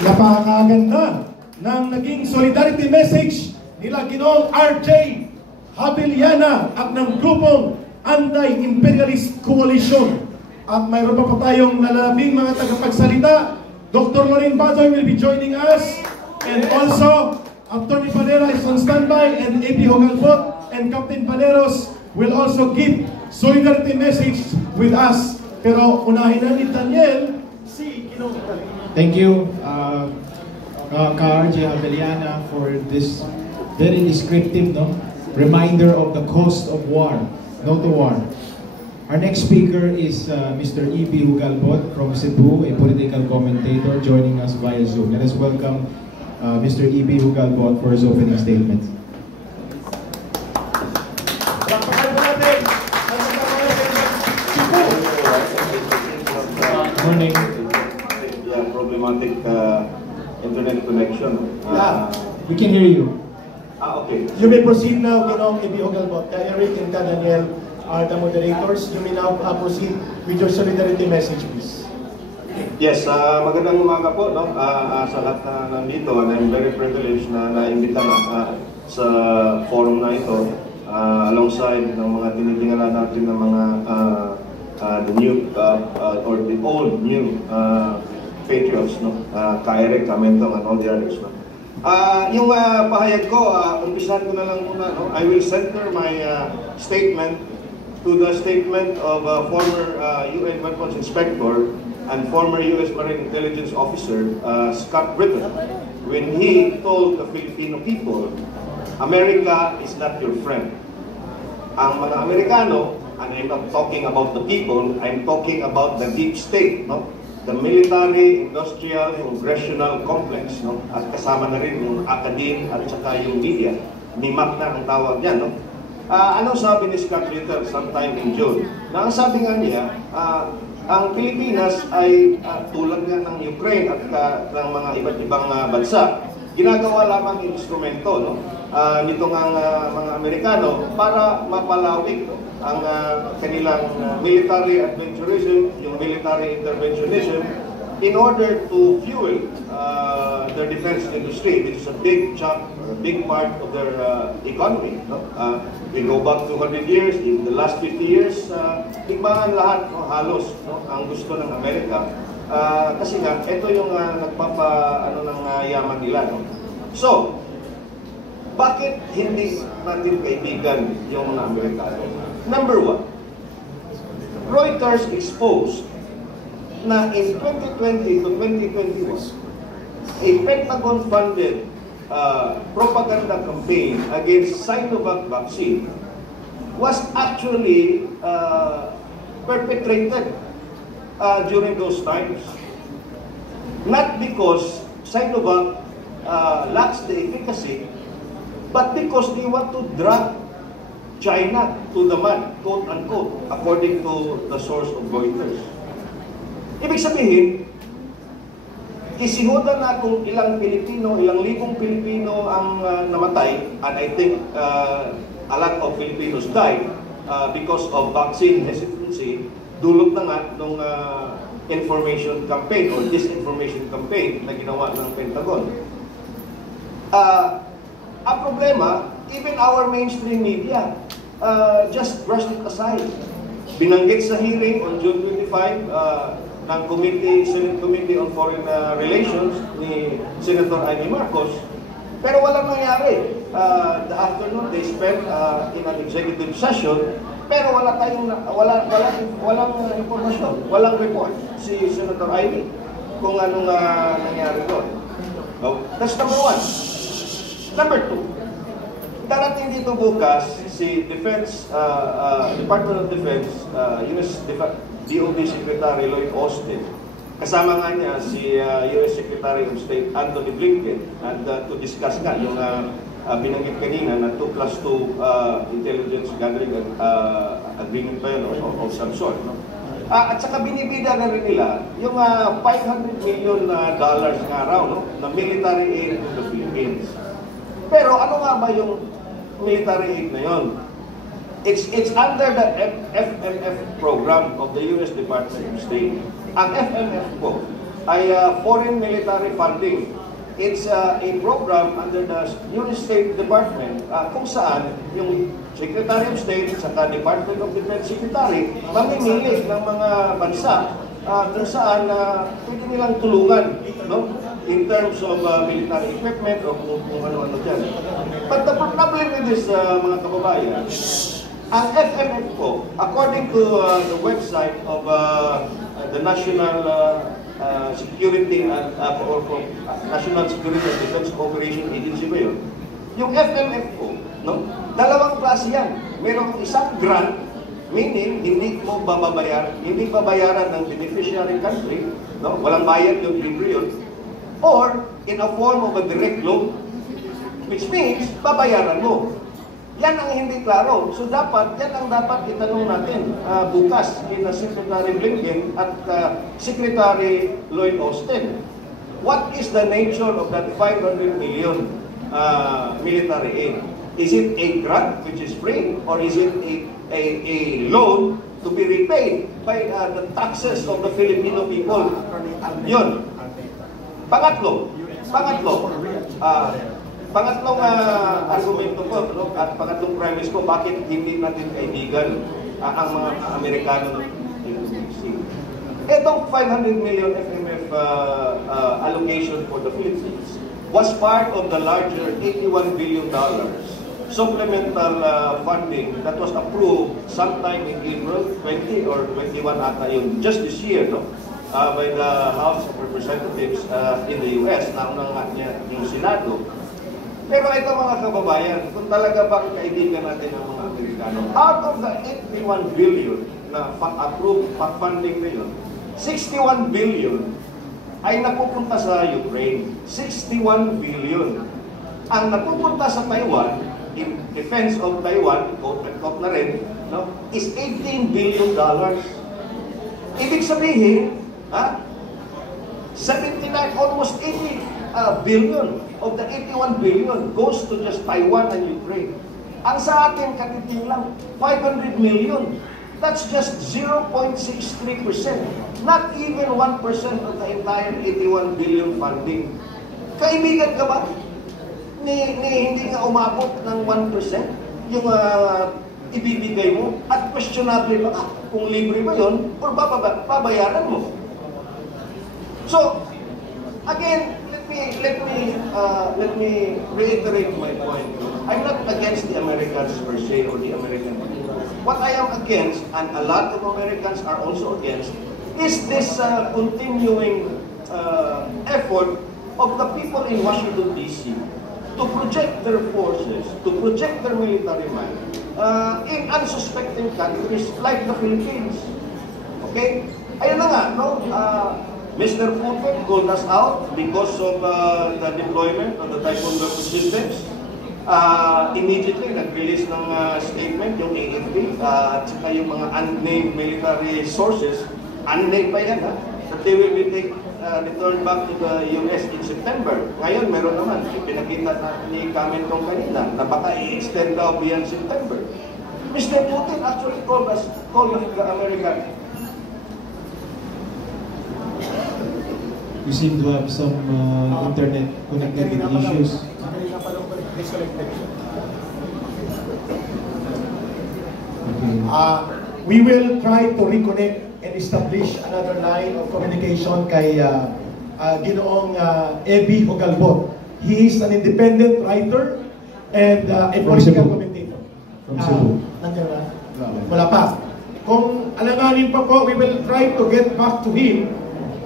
Napakaganda ng naging solidarity message nila Ginoong RJ Habiliana at ng grupong Anti-Imperialist Coalition. At mayroon pa tayong lalabing mga tagapagsalita. Dr. Lorin Badoy will be joining us, and also Atty. Valera is on standby, and AP Hugalbot and Captain Valeros will also give solidarity message with us. Pero unahin na ni Daniel si Ginoong. Thank you, Ka-RJ Habiliana, for this very descriptive reminder of the cost of war, no to war. Our next speaker is Mr. E.B. Hugalbot from Cebu, a political commentator joining us via Zoom. Let us welcome Mr. E.B. Hugalbot for his opening statement. Good morning. Problematic internet connection. We can hear you. Okay. You may proceed now, Ginoong E.B. Hugalbot. Eric and Daniel are the moderators. You may now proceed with your solidarity message, please. Yes, magandang umaga po sa lahat na nandito. And I'm very privileged na naimbita sa forum na ito alongside ng mga tinitingala natin ng mga the new or the old new patriots, Ka-Eric, Kamentong, and all the others. Yung pahayag ko, umpisahan ko na lang muna. I will center my statement to the statement of former UN Weapons Inspector and former U.S. Marine Intelligence Officer Scott Britton, when he told the Filipino people, America is not your friend. Ang mga Amerikano, and I'm not talking about the people, I'm talking about the deep state, the military, industrial, congressional complex, at kasama na rin yung academe at saka yung media. MIMAC na ang tawag niyan. Anong sabi ni Scott Britton sometime in June? Na ang sabi nga niya, ang Pilipinas ay tulad nga ng Ukraine at ng mga iba't ibang bansa, ginagawa lamang instrumento nito ng mga Amerikano para mapalawig ang kanilang military adventurism, yung military interventionism, in order to fuel their defense industry, which is a big chunk, or a big part of their economy. We go back 200 years, in the last 50 years, tigmaan lahat, halos, ang gusto ng Amerika. Kasi nga, ito yung ng yaman nila. So, bakit hindi natin kaibigan yung mga Amerikano? Number one, Reuters exposed na in 2020 to 2021, a Pentagon-funded propaganda campaign against Sinovac vaccine was actually perpetrated during those times. Not because Sinovac lacks the efficacy, but because they want to drag China to the mud, quote-unquote, according to the source of Reuters. Ibig sabihin, isihudan na kung ilang Pilipino, ilang libong Pilipino ang namatay, and I think a lot of Filipinos died because of vaccine hesitancy, dulot na nga nung information campaign or disinformation campaign na ginawa ng Pentagon. Ang problema, even our mainstream media just brushed it aside. Binanggit sa hearing on June 25 ng Senate Committee on Foreign Relations ni Senator Amy Marcos, pero walang nangyari. The afternoon, they spent in an executive session, pero walang informasyon, walang report si Senator Amy kung anong nangyari doon. That's number one. Number two, darating dito bukas si Department of Defense, US DOD Secretary Lloyd Austin. Kasama nga niya si US Secretary of State Antony Blinken and to discuss nga yung binanggit kanina na 2+2 intelligence gathering agreement ba yun of some sort. At saka binibida na rin nila yung $500 million nga raw na military aid to the Philippines. Pero ano nga ba yung military aid na yon? It's under the FMF program of the US Department of State. Ang FMF po ay foreign military funding. It's a program under the new State Department kung saan yung Secretary of State at saka Department of Defense Secretary mamimili ng mga bansa kung saan pwede nilang tulungan, no? In terms of military equipment o kung ano-ano dyan. But the problem with this, mga kababayan, ang FMF po, according to the website of the National Security and National Security and Defense Cooperation Agency ba yun? Yung FMF po, no? Dalawang klase yan. Merong isang grant, meaning hindi mo hindi babayaran ng beneficiary country, no? Walang bayad yung libre yun. Or in a form of a direct loan, which means babayaran mo. Yan ang hindi klaro. So dapat, yan ang dapat itanong natin bukas kina Secretary Blinken at Secretary Lloyd Austin. What is the nature of that 500 million military aid? Is it a grant which is free, or is it a loan to be repaid by the taxes of the Filipino people? Yun. Pangatlong argumento ko, no? At pangatlong premise ko, bakit hindi natin kaibigan ang mga Amerikano ng Indonesia. Itong 500 million FMF allocation for the Philippines was part of the larger $81 billion supplemental funding that was approved sometime in April 20 or 21 ata yun, just this year, no? By the House of Representatives in the US, nauna nga niya yung Senado. Pero ito mga kababayan, kung talaga bang kaibigan natin ang mga Amerikano, out of the 81 billion na approved funding na yun, 61 billion ay napupunta sa Ukraine. 61 billion. Ang napupunta sa Taiwan, in defense of Taiwan, quote na rin, no, is $18 billion. Ibig sabihin, 79, almost 80 billion of the 81 billion goes to just Taiwan and Ukraine. Ang sa atin, katiting lang, 500 million. That's just 0.63%. Not even 1% of the entire 81 billion funding. Kaibigan ka ba? Hindi nga umabot ng 1% yung ibibigay mo, at questionable ba kung libre ba yun or babayaran mo. So, again, let me reiterate my point. I'm not against the Americans per se or the American people. What I am against, and a lot of Americans are also against, is this continuing effort of the people in Washington, D.C. to project their forces, to project their military might in unsuspecting countries like the Philippines. Okay? Ayun na nga, no? Mr. Putin called us out because of the deployment of the Typhoon weapon systems. Immediately, nag-release ng statement yung AFP at saka yung mga unnamed military sources. Unnamed pa yan, that they will be returned back to the US in September. Ngayon, meron naman, pinakita na ni Kamentong kanina na baka i-extend daw beyond September. Mr. Putin actually called the American. You seem to have some internet connectivity issues. We will try to reconnect and establish another line of communication kay Ginoong Ebi Hugalbot. He is an independent writer and a political commentator. From Cebu. Nandiyan na? Wala pa. Kung alanganin pa po, we will try to get back to him.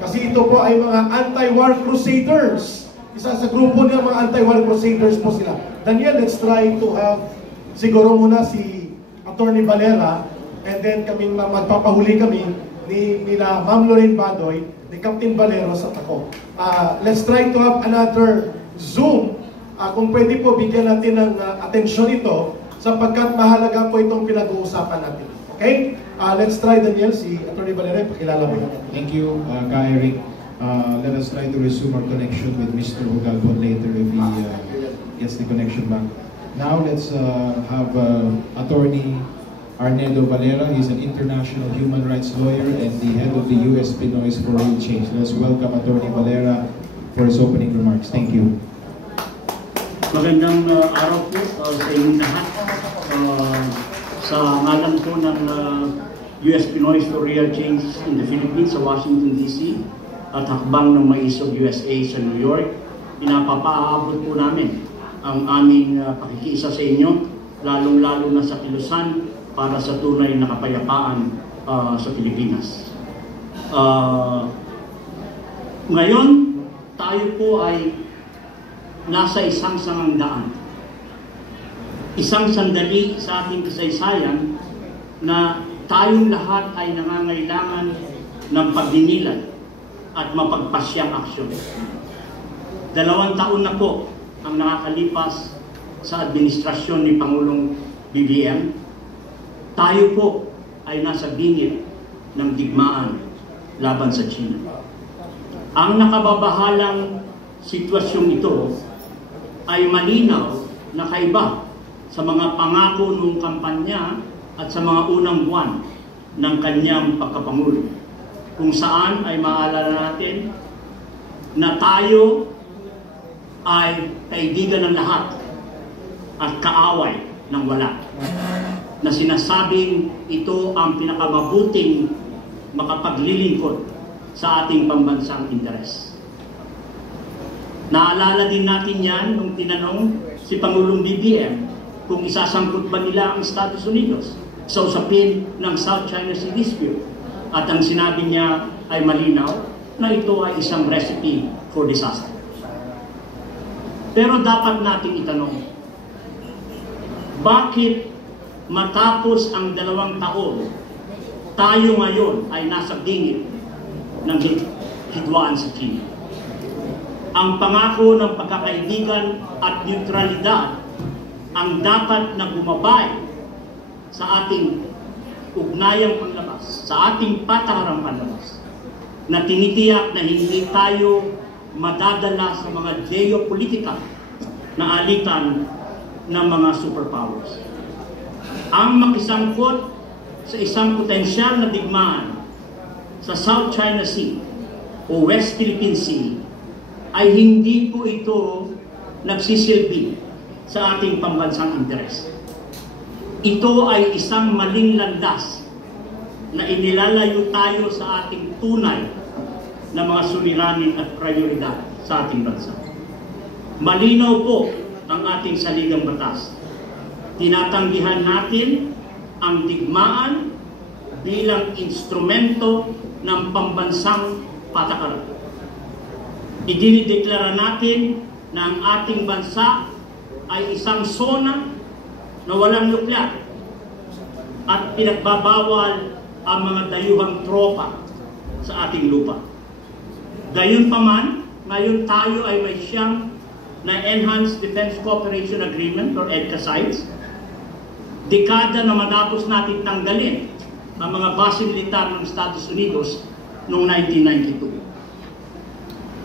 Kasi ito po ay mga anti-war crusaders. Isa sa grupo nila mga anti-war crusaders po sila. Daniel, let's try to have siguro muna si Attorney Valera, and then kaming magpapahuli kami nila Ma'am Lorraine Badoy, ni Captain Valero sa Taco. Let's try to have another Zoom. Kung pwede po, bigyan natin ng atensyon ito sapagkat mahalaga po itong pinag-uusapan natin. Okay? Let's try, Daniel, si Attorney Valera, pakilala mo. Thank you, Eric. Let us try to resume our connection with Mr. Hugalbot later if he gets the connection back. Now let's have Attorney Arnedo Valera. He's an international human rights lawyer and the head of the U.S. Pinoys for Real Change. Let's welcome Attorney Valera for his opening remarks. Thank you. Magandang araw po sa inyong lahat. Sa ngalan po ng U.S. Pinoys for Real Change in the Philippines sa Washington, D.C. at hakbang ng Maisog USA sa New York, pinapapaabot po namin ang aming pakikiisa sa inyo, lalong-lalo na sa kilusan para sa tunay na kapayapaan sa Pilipinas. Ngayon, tayo po ay nasa isang sangandaan. Isang sandali sa ating kasaysayan na tayong lahat ay nangangailangan ng pagdinilan at mapagpasyang aksyon. 2 taon na po ang nakakalipas sa administrasyon ni Pangulong BBM. Tayo po ay nasa bingit ng digmaan laban sa China. Ang nakababahalang sitwasyong ito ay malinaw na kaiba sa mga pangako noong kampanya at sa mga unang buwan ng kanyang pagkapangulo, kung saan ay maalala natin na tayo ay kaibigan ng lahat at kaaway ng wala, na sinasabing ito ang pinakamabuting makapaglilingkod sa ating pambansang interes. Naalala din natin yan nung tinanong si Pangulong BBM kung isasangkot ba nila ang Estados Unidos sa usapin ng South China Sea Dispute. At ang sinabi niya ay malinaw na ito ay isang recipe for disaster. Pero dapat nating itanong, bakit matapos ang 2 taon, tayo ngayon ay nasa bingit ng hidwaan sa China? Ang pangako ng pagkakaibigan at neutralidad ang dapat na gumabay sa ating ugnayang panlabas, sa ating pataharang panlabas, na tinitiyak na hindi tayo madadala sa mga geopolitical na alitan ng mga superpowers. Ang makisangkot sa isang potensyal na digmaan sa South China Sea o West Philippine Sea ay hindi po ito nagsisilbi sa ating pambansang interes. Ito ay isang maling landas na inilalayo tayo sa ating tunay na mga suliranin at prioridad sa ating bansa. Malinaw po ang ating saligang batas. Tinatanggihan natin ang digmaan bilang instrumento ng pambansang patakaran. Idinideklara natin na ang ating bansa ay isang zona na walang nuklear at pinagbabawal ang mga dayuhang tropa sa ating lupa. Gayunpaman, ngayon tayo ay may siyang na Enhanced Defense Cooperation Agreement or EDCA sites. Dekada na matapos natin tanggalin ang mga base militar ng Estados Unidos noong 1992.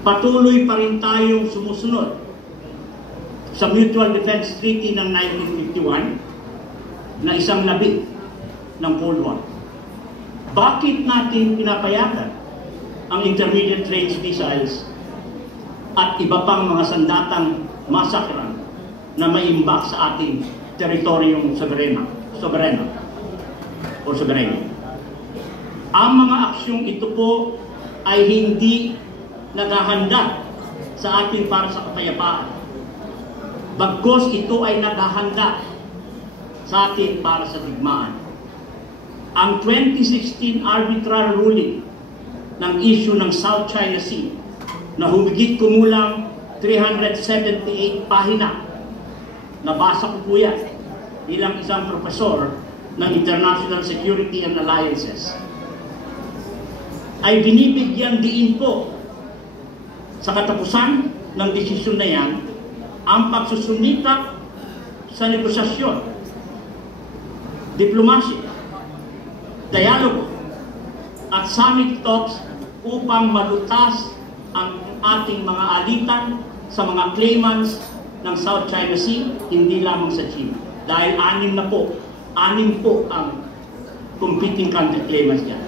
Patuloy pa rin tayong sumusunod sa Mutual Defense Treaty ng 1951 na isang labi ng Cold War. Bakit natin pinapayagan ang intermediate range missiles at iba pang mga sandatang masakran na maimbak sa ating teritoryong soberano? Ang mga aksyong ito po ay hindi naghahanda sa ating para sa kapayapaan. Bagkus ito ay naghahanda sa atin para sa digmaan. Ang 2016 arbitral ruling ng issue ng South China Sea na humigit kumulang 378 pahina, nabasa ko po yan bilang isang profesor ng International Security and Alliances, ay binibigyan diin po sa katapusan ng desisyon na yan ang pagsusumikap sa negosasyon, diplomasi, dialogo at summit talks upang malutas ang ating mga alitan sa mga claimants ng South China Sea, hindi lamang sa China. Dahil anim po ang competing country claimants yan.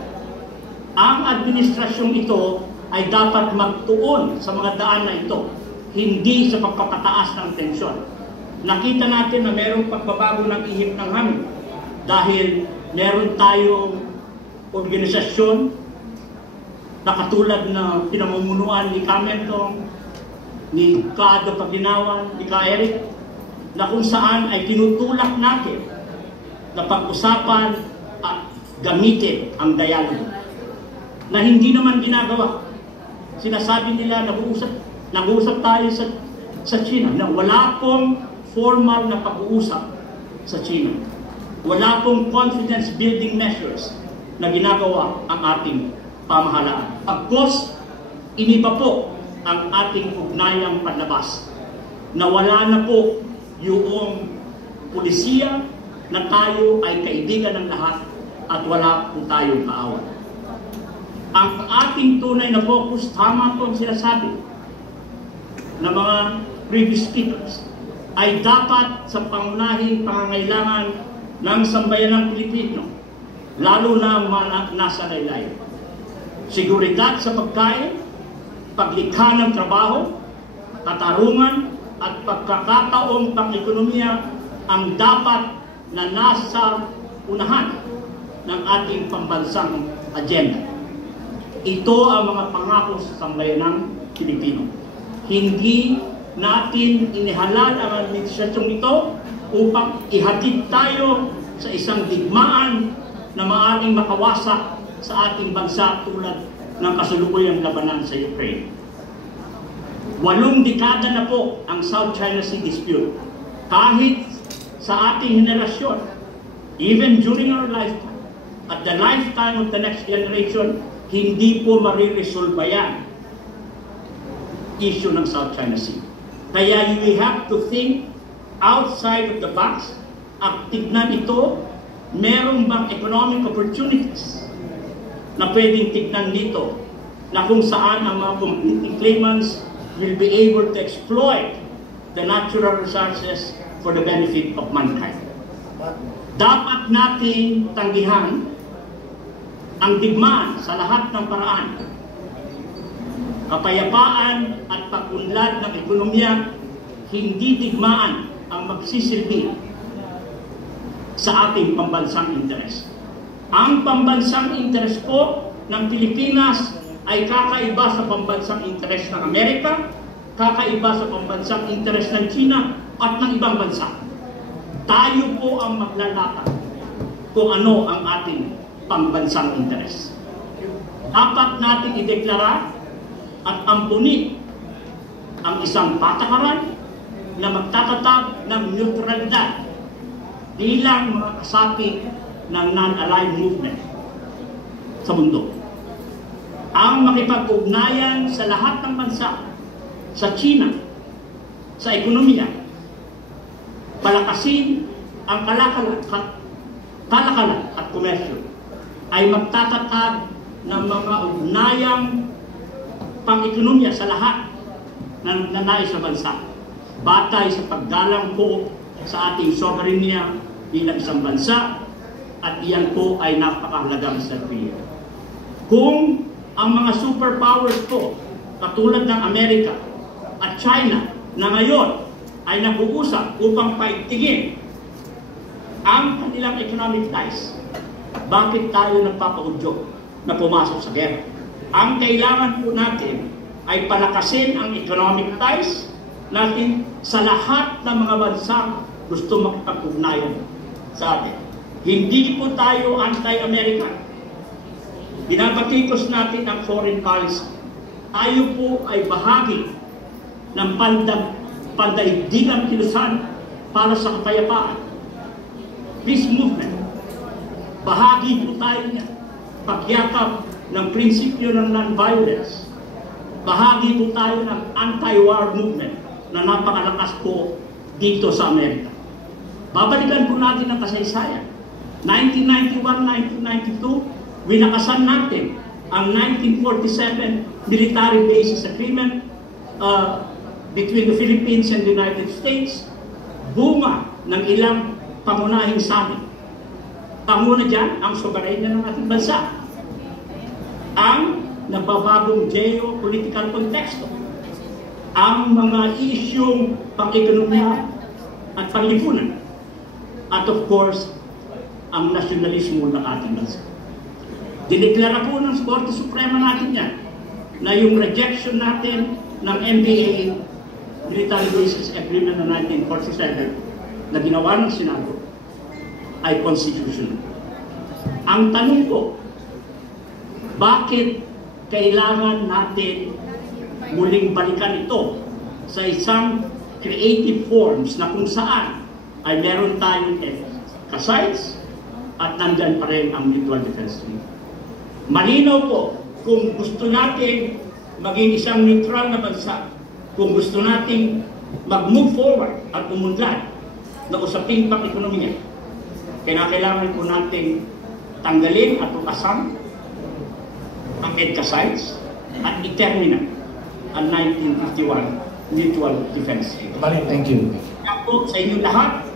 Ang administrasyong ito ay dapat magtuon sa mga daan na ito, hindi sa pagpapataas ng tensyon. Nakita natin na mayroong pagbabago ng ihip ng hangin dahil meron tayong organisasyon na katulad na pinamumunuan ni Camerton, ni Kado Paginawan, ni Ka Eric, na kung saan ay tinutulak natin na pag-usapan at gamitin ang dialogue na hindi naman ginagawa. Sinasabi nila, nag-uusap tayo sa China, na wala pong formal na pag-uusap sa China. Wala pong confidence building measures na ginagawa ang ating pamahalaan. Of course, iniba po ang ating ugnayang panlabas na wala na po yung pulisiya na tayo ay kaibigan ng lahat at wala po tayong kaaway. Ang ating tunay na focus, tama po ang sinasabi ng mga previous speakers, ay dapat sa pangunahing pangangailangan ng sambayanang Pilipino, lalo na ang mga nasa laylayan. Seguridad sa pagkain, paglikha ng trabaho, katarungan at pagkakataong pang-ekonomiya ang dapat na nasa unahan ng ating pambansang agenda. Ito ang mga pangako sa sambayanang Pilipino. Hindi natin inihalal ang administrasyong ito upang ihatid tayo sa isang digmaan na maaaring makawasak sa ating bansa tulad ng kasalukuyang labanan sa Ukraine. 8 dekada na po ang South China Sea dispute. Kahit sa ating henerasyon, even during our lifetime, at the lifetime of the next generation, hindi po mariresolba yan issue ng South China Sea. Kaya we have to think outside of the box at tignan ito, meron bang economic opportunities na pwedeng tignan dito na kung saan ang mga competing claimants will be able to exploit the natural resources for the benefit of mankind. Dapat nating tanggihan ang digmaan sa lahat ng paraan. Kapayapaan at pag-unlad ng ekonomiya, hindi digmaan ang magsisilbi sa ating pambansang interes. Ang pambansang interes po ng Pilipinas ay kakaiba sa pambansang interes ng Amerika, kakaiba sa pambansang interes ng China at ng ibang bansa. Tayo po ang maglalatag kung ano ang ating pambansang interes. Dapat natin ideklara at ampunin ang isang patakaran na magtatatag ng neutralidad bilang mga kasapi ng non-aligned movement sa mundo. Ang makipag-ugnayan sa lahat ng bansa, sa China, sa ekonomiya, palakasin ang kalakalan at komersyo, ay magtatatag ng mga ugnayang pang-ekonomiya sa lahat ng nanais sa bansa, batay sa paggalang po sa ating soberenya bilang isang bansa, at iyan po ay napakahalagang serbilyo. Kung ang mga superpowers po, katulad ng Amerika at China, na ngayon ay nag-uusap upang paigtingin ang kanilang economic ties, bakit tayo nagpapaudyok na pumasok sa gera? Ang kailangan po natin ay palakasin ang economic ties natin sa lahat ng mga bansang gusto makipag-ugnayan sa atin. Hindi po tayo anti-American. Binabatikos natin ang foreign policy. Tayo po ay bahagi ng pandaigdigang kilusan para sa kapayapaan. Peace movement. Bahagi po tayo niya. Pagyakap ng prinsipyo ng non-violence. Bahagi po tayo ng anti-war movement na napakalakas po dito sa Amerika. Babalikan po natin ang kasaysayan. 1991-1992, winakasan natin ang 1947 military bases agreement between the Philippines and the United States, bunga ng ilang pangunahing sabi Panguna dyan ang soberanya ng ating bansa. Ang nababagong geopolitical konteksto. Ang mga isyong pang-ekonomiya at panglipunan. At of course, ang nasyonalismo ng ating bansa. Dineklara po ng Korte Suprema natin yan na yung rejection natin ng MBA, Military Bases Agreement ng 1947 na ginawa ng Senado ay constitutional. Ang tanong ko, bakit kailangan natin muling balikan ito sa isang creative forms na kung saan ay meron tayong CASITES at nandyan pa rin ang Mutual Defense Treaty. Malinaw po, kung gusto natin maging isang neutral na bansa, kung gusto natin mag-move forward at umunlad na usaping pang-ekonomiya, kailangan po natin tanggalin at ukasan ang CASITES at i-terminate ang 1951 Mutual Defense Treaty. Thank you. Kaya po sa inyo lahat,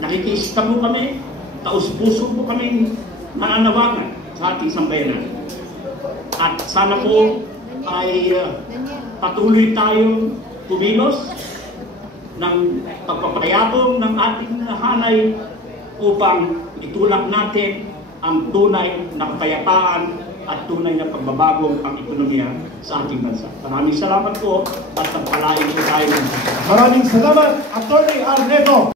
nakikisita po kami, taus-puso po kami mananawagan sa ating sambayanan. At sana po ay patuloy tayong kumilos ng pagpapayabong ng ating hanay upang itulak natin ang tunay na kapayapaan at tunay na pagbabagong pang-ekonomiya sa ating bansa. Maraming salamat po at pagpalain po tayo. Maraming salamat, Attorney Arnedo.